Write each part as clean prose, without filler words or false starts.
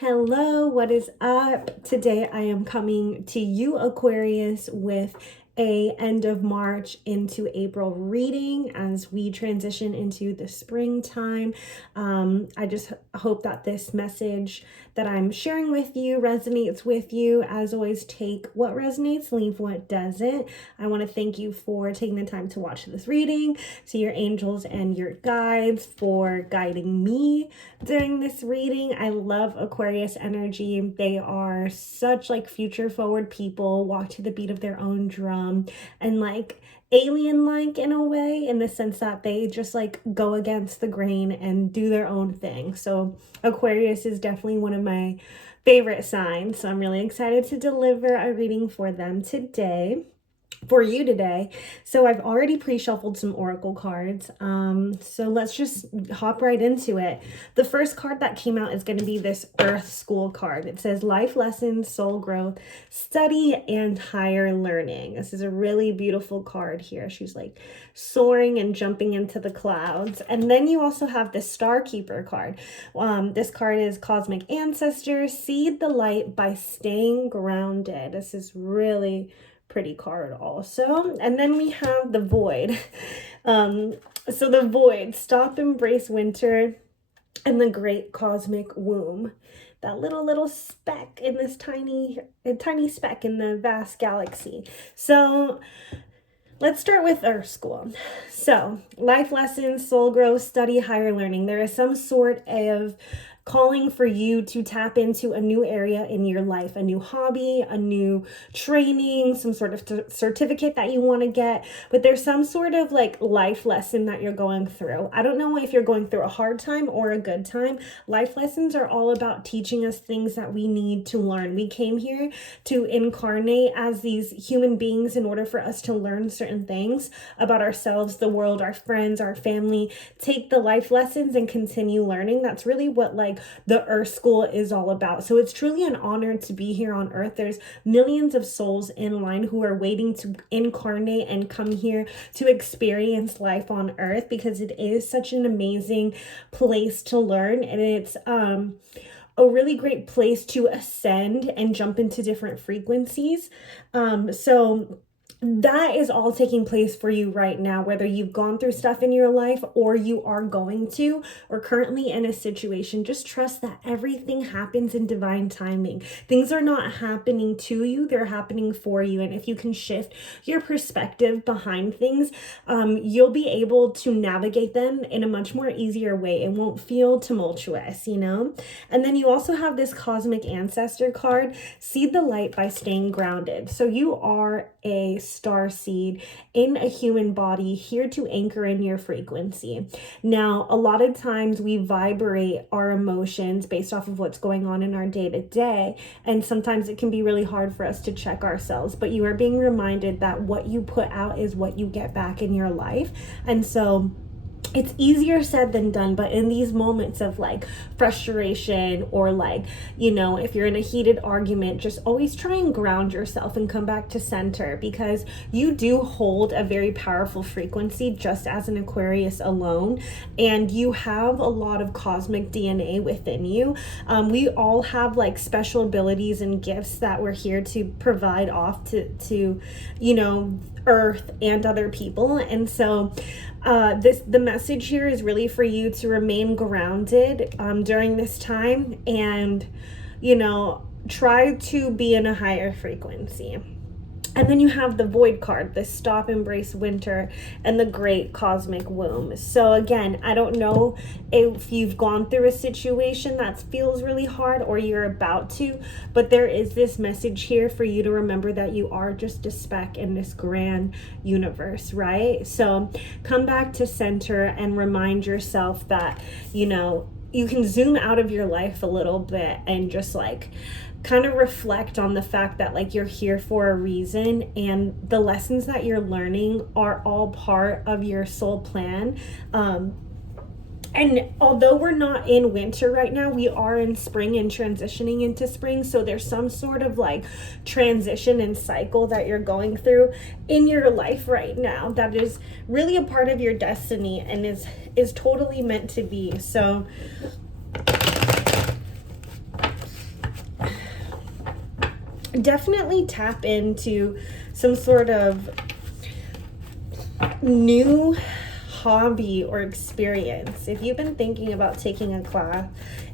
Hello, what is up? Today I am coming to you, Aquarius, with a end of March into April reading as we transition into the springtime. I just hope that this message that I'm sharing with you resonates with you. As always, take what resonates, leave what doesn't. I want to thank you for taking the time to watch this reading, to your angels and your guides for guiding me during this reading. I love Aquarius energy. They are such like future forward people, walk to the beat of their own drum, and like alien like in a way, in the sense that they just like go against the grain and do their own thing. So Aquarius is definitely one of my favorite signs. So I'm really excited to deliver a reading for them today. For you today. So I've already pre-shuffled some oracle cards. So let's just hop right into it. The first card that came out is going to be this Earth School card. It says life lessons, soul growth, study, and higher learning. This is a really beautiful card here. She's like soaring and jumping into the clouds. And then you also have the Star Keeper card. This card is cosmic ancestors, seed the light by staying grounded. This is really pretty card also. And then we have the Void. So the Void, stop, embrace winter, and the great cosmic womb. That little speck in this tiny speck in the vast galaxy. So let's start with Earth School. So life lessons, soul growth, study, higher learning. There is some sort of calling for you to tap into a new area in your life, a new hobby, a new training, some sort of certificate that you want to get, but there's some sort of like life lesson that you're going through. I don't know if you're going through a hard time or a good time. Life lessons are all about teaching us things that we need to learn. We came here to incarnate as these human beings in order for us to learn certain things about ourselves, the world, our friends, our family, take the life lessons and continue learning. That's really what like the Earth School is all about. So it's truly an honor to be here on Earth. There's millions of souls in line who are waiting to incarnate and come here to experience life on Earth, because it is such an amazing place to learn, and it's a really great place to ascend and jump into different frequencies. So that is all taking place for you right now, whether you've gone through stuff in your life or you are going to, or currently in a situation. Just trust that everything happens in divine timing. Things are not happening to you, they're happening for you. And if you can shift your perspective behind things, you'll be able to navigate them in a much more easier way. It won't feel tumultuous, you know? And then you also have this cosmic ancestor card, seed the light by staying grounded. So you are a star seed in a human body, here to anchor in your frequency. Now, a lot of times we vibrate our emotions based off of what's going on in our day-to-day, and sometimes it can be really hard for us to check ourselves, but you are being reminded that what you put out is what you get back in your life. And so it's easier said than done, but in these moments of like frustration, or like, you know, if you're in a heated argument, just always try and ground yourself and come back to center, because you do hold a very powerful frequency just as an Aquarius alone, and you have a lot of cosmic DNA within you. We all have like special abilities and gifts that we're here to provide off to you know, Earth and other people. And so the message here is really for you to remain grounded during this time, and, you know, try to be in a higher frequency. And then you have the Void card, the stop, embrace winter, and the great cosmic womb. So again, I don't know if you've gone through a situation that feels really hard or you're about to, but there is this message here for you to remember that you are just a speck in this grand universe, right? So come back to center and remind yourself that, you know, you can zoom out of your life a little bit and just like kind of reflect on the fact that like you're here for a reason, and the lessons that you're learning are all part of your soul plan. And although we're not in winter right now, we are in spring and transitioning into spring. So there's some sort of like transition and cycle that you're going through in your life right now that is really a part of your destiny and is totally meant to be. So definitely tap into some sort of new hobby or experience. If you've been thinking about taking a class,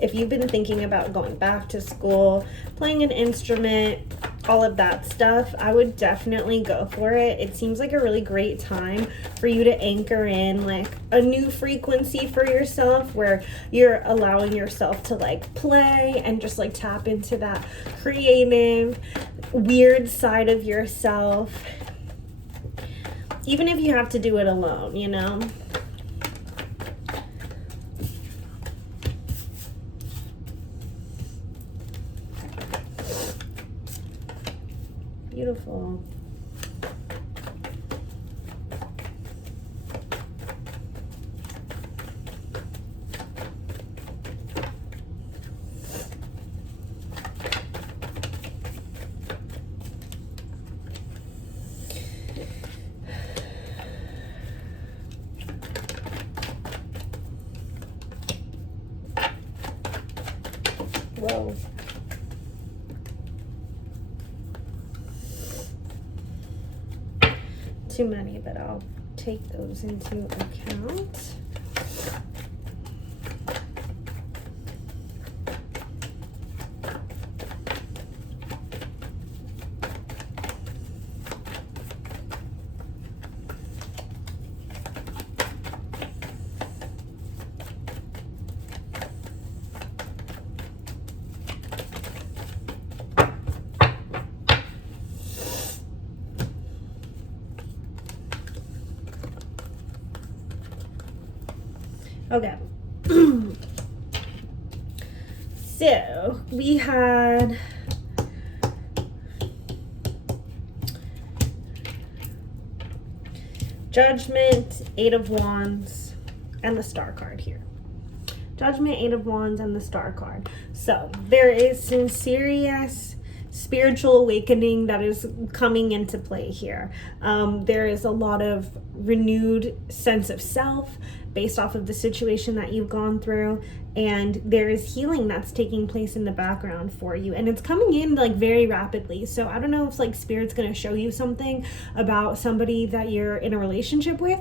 if you've been thinking about going back to school, playing an instrument, all of that stuff, I would definitely go for it. It seems like a really great time for you to anchor in like a new frequency for yourself, where you're allowing yourself to like play and just like tap into that creative, weird side of yourself. Even if you have to do it alone, you know? Beautiful. Whoa. Too many, but I'll take those into account. Okay. So we had Judgment, Eight of Wands, and the Star card here. Judgment, Eight of Wands, and the Star card. So there is some serious spiritual awakening that is coming into play here. There is a lot of renewed sense of self based off of the situation that you've gone through, and there is healing that's taking place in the background for you, and it's coming in like very rapidly. So I don't know if like Spirit's going to show you something about somebody that you're in a relationship with,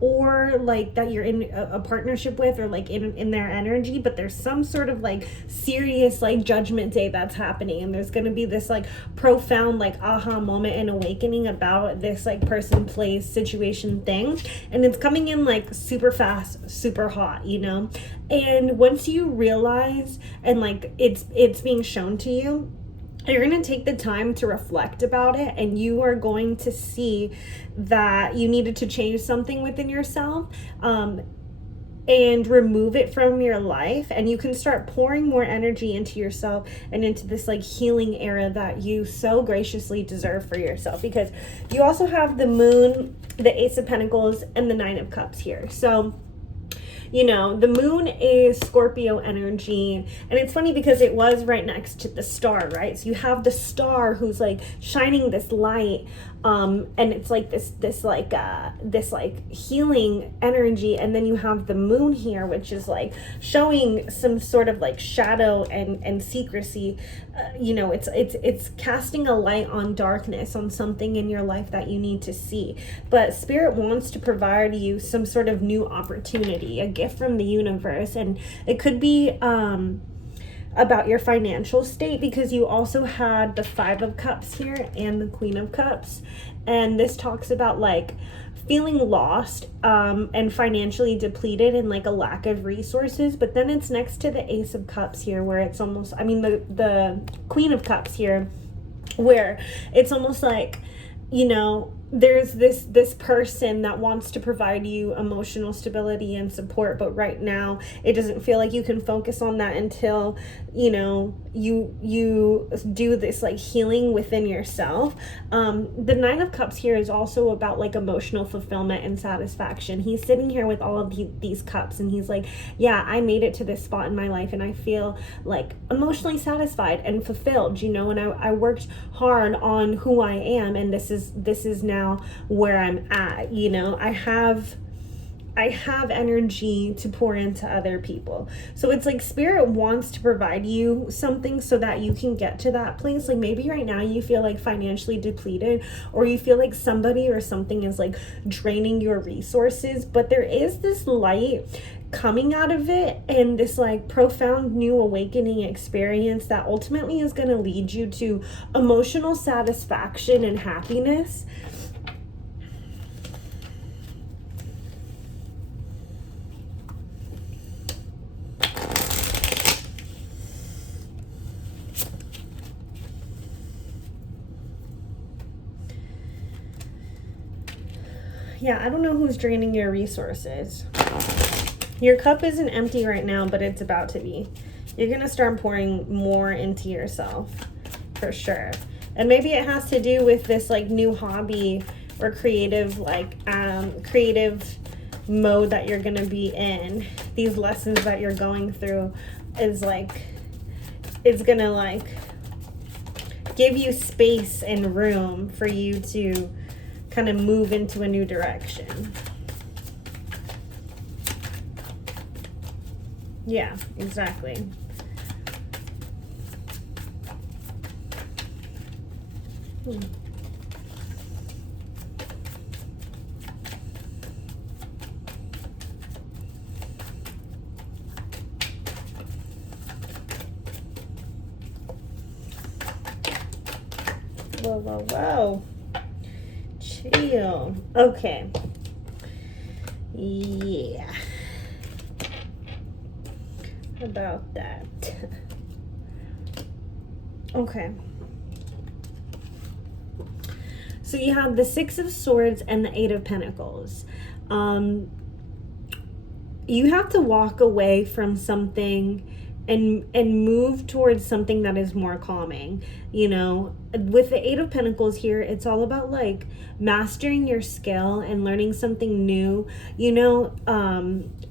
or like that you're in a partnership with, or like in their energy, but there's some sort of like serious like judgment day that's happening, and there's going to be this like profound like aha moment and awakening about this like person, place, situation, thing, and it's coming in like super fast, super hot, you know? And once you realize and like it's being shown to you, you're going to take the time to reflect about it, and you are going to see that you needed to change something within yourself, and remove it from your life, and you can start pouring more energy into yourself and into this like healing era that you so graciously deserve for yourself, because you also have the Moon, the Ace of Pentacles, and the Nine of Cups here. So you know, the Moon is Scorpio energy, and it's funny because it was right next to the Star, right? So you have the Star who's like shining this light, and it's like this healing energy, and then you have the Moon here, which is like showing some sort of like shadow and secrecy. You know, it's casting a light on darkness, on something in your life that you need to see. But Spirit wants to provide you some sort of new opportunity, a gift from the universe, and it could be about your financial state, because you also had the Five of Cups here and the Queen of Cups, and this talks about like feeling lost and financially depleted and like a lack of resources. But then it's next to the Ace of Cups here, where it's almost, I mean the Queen of Cups here, where it's almost like, you know, there's this person that wants to provide you emotional stability and support, but right now it doesn't feel like you can focus on that until, you know, you do this like healing within yourself. The Nine of Cups here is also about like emotional fulfillment and satisfaction. He's sitting here with all of these cups, and he's like, yeah, I made it to this spot in my life, and I feel like emotionally satisfied and fulfilled, you know, and I worked hard on who I am, and this is now where I'm at, you know. I have I have energy to pour into other people. So it's like spirit wants to provide you something so that you can get to that place. Like maybe right now you feel like financially depleted, or you feel like somebody or something is like draining your resources, but there is this light coming out of it, and this like profound new awakening experience that ultimately is going to lead you to emotional satisfaction and happiness. Yeah, I don't know who's draining your resources. Your cup isn't empty right now, but it's about to be. You're going to start pouring more into yourself, for sure. And maybe it has to do with this like new hobby or creative, like creative mode that you're going to be in. These lessons that you're going through is like, it's going to like give you space and room for you to kind of move into a new direction. Yeah, exactly. Whoa, whoa, whoa. Chill. Okay. Yeah. How about that? Okay. So you have the Six of Swords and the Eight of Pentacles. You have to walk away from something and move towards something that is more calming. You know, with the Eight of Pentacles here, it's all about like mastering your skill and learning something new, you know.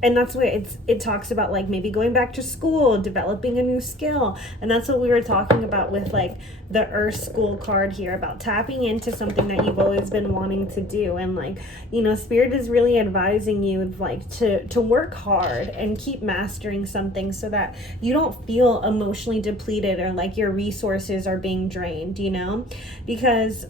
And that's what it talks about, like maybe going back to school, developing a new skill. And that's what we were talking about with like the Earth School card here, about tapping into something that you've always been wanting to do. And like, you know, Spirit is really advising you like to work hard and keep mastering something so that you don't feel emotionally depleted or like your resources are being drained, you know, because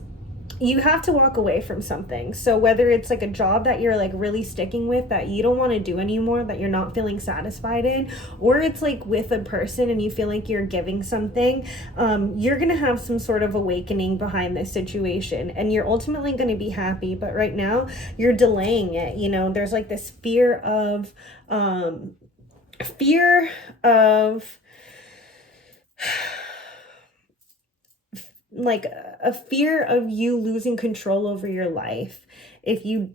you have to walk away from something. So whether it's like a job that you're like really sticking with that you don't want to do anymore, that you're not feeling satisfied in, or it's like with a person and you feel like you're giving something, you're going to have some sort of awakening behind this situation and you're ultimately going to be happy. But right now you're delaying it. You know, there's like this fear of like a fear of you losing control over your life if you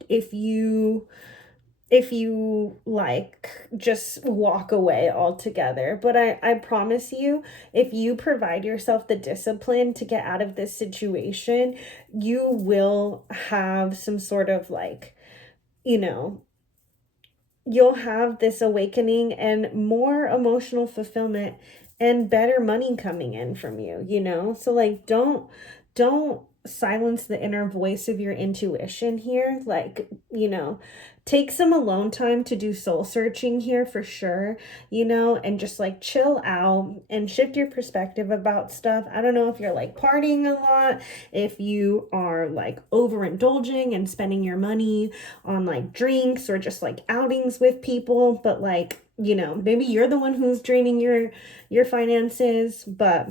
like just walk away altogether. But I promise you, if you provide yourself the discipline to get out of this situation, you will have some sort of like, you know, you'll have this awakening and more emotional fulfillment and better money coming in from you, you know? So like don't silence the inner voice of your intuition here. Like, you know, take some alone time to do soul searching here for sure, you know, and just like chill out and shift your perspective about stuff. I don't know if you're like partying a lot, if you are like overindulging and spending your money on like drinks or just like outings with people, but like, you know, maybe you're the one who's draining your finances. But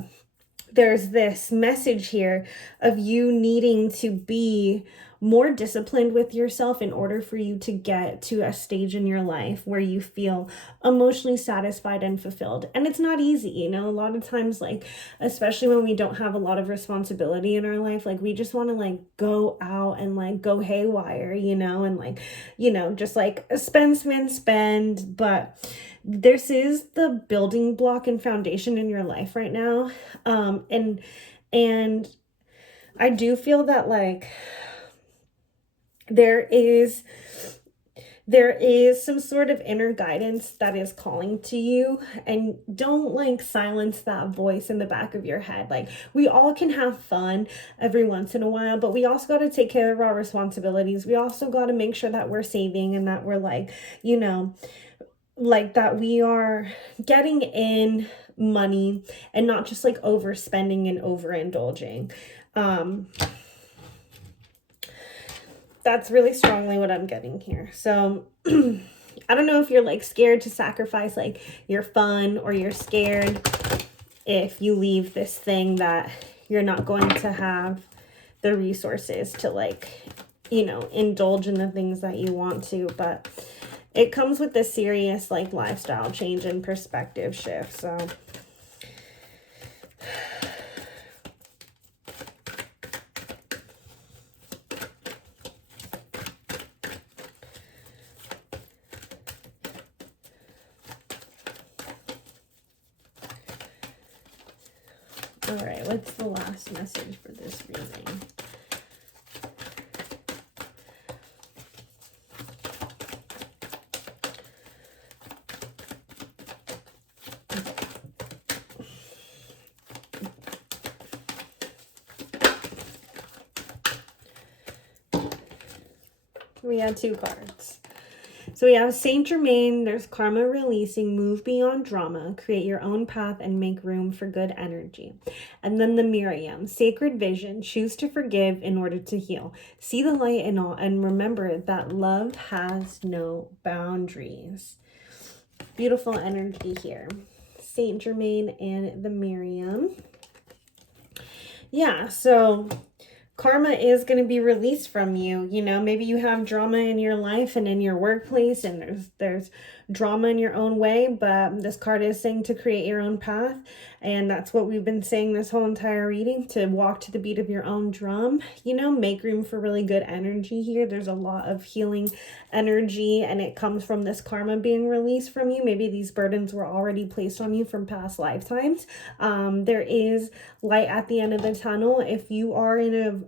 there's this message here of you needing to be more disciplined with yourself in order for you to get to a stage in your life where you feel emotionally satisfied and fulfilled. And it's not easy, you know, a lot of times, like, especially when we don't have a lot of responsibility in our life, like we just want to like go out and like go haywire, you know, and like, you know, just like spend. But this is the building block and foundation in your life right now. And I do feel that like there is there is some sort of inner guidance that is calling to you, and don't like silence that voice in the back of your head. Like, we all can have fun every once in a while, but we also got to take care of our responsibilities. We also got to make sure that we're saving and that we're like, you know, like that we are getting in money and not just like overspending and overindulging. That's really strongly what I'm getting here. So I don't know if you're like scared to sacrifice like your fun, or you're scared if you leave this thing that you're not going to have the resources to like, you know, indulge in the things that you want to. But it comes with this serious like lifestyle change and perspective shift. So all right, what's the last message for this reading? We had 2 cards. So we have Saint Germain, there's karma releasing, move beyond drama, create your own path and make room for good energy. And then the Miriam, sacred vision, choose to forgive in order to heal. See the light in all and remember that love has no boundaries. Beautiful energy here. Saint Germain and the Miriam. Yeah, so karma is going to be released from you. You know, maybe you have drama in your life and in your workplace, and there's drama in your own way, but this card is saying to create your own path. And that's what we've been saying this whole entire reading, to walk to the beat of your own drum, you know, make room for really good energy here. There's a lot of healing energy, and it comes from this karma being released from you. Maybe these burdens were already placed on you from past lifetimes. There is light at the end of the tunnel. If you are in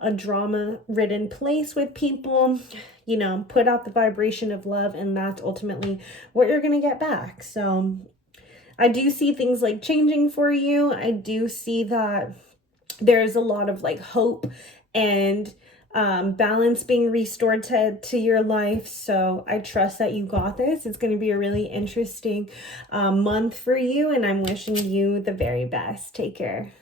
a drama-ridden place with people, you know, put out the vibration of love, and that's ultimately what you're going to get back. So I do see things like changing for you. I do see that there's a lot of like hope and balance being restored to your life. So I trust that you got this. It's going to be a really interesting month for you, and I'm wishing you the very best. Take care.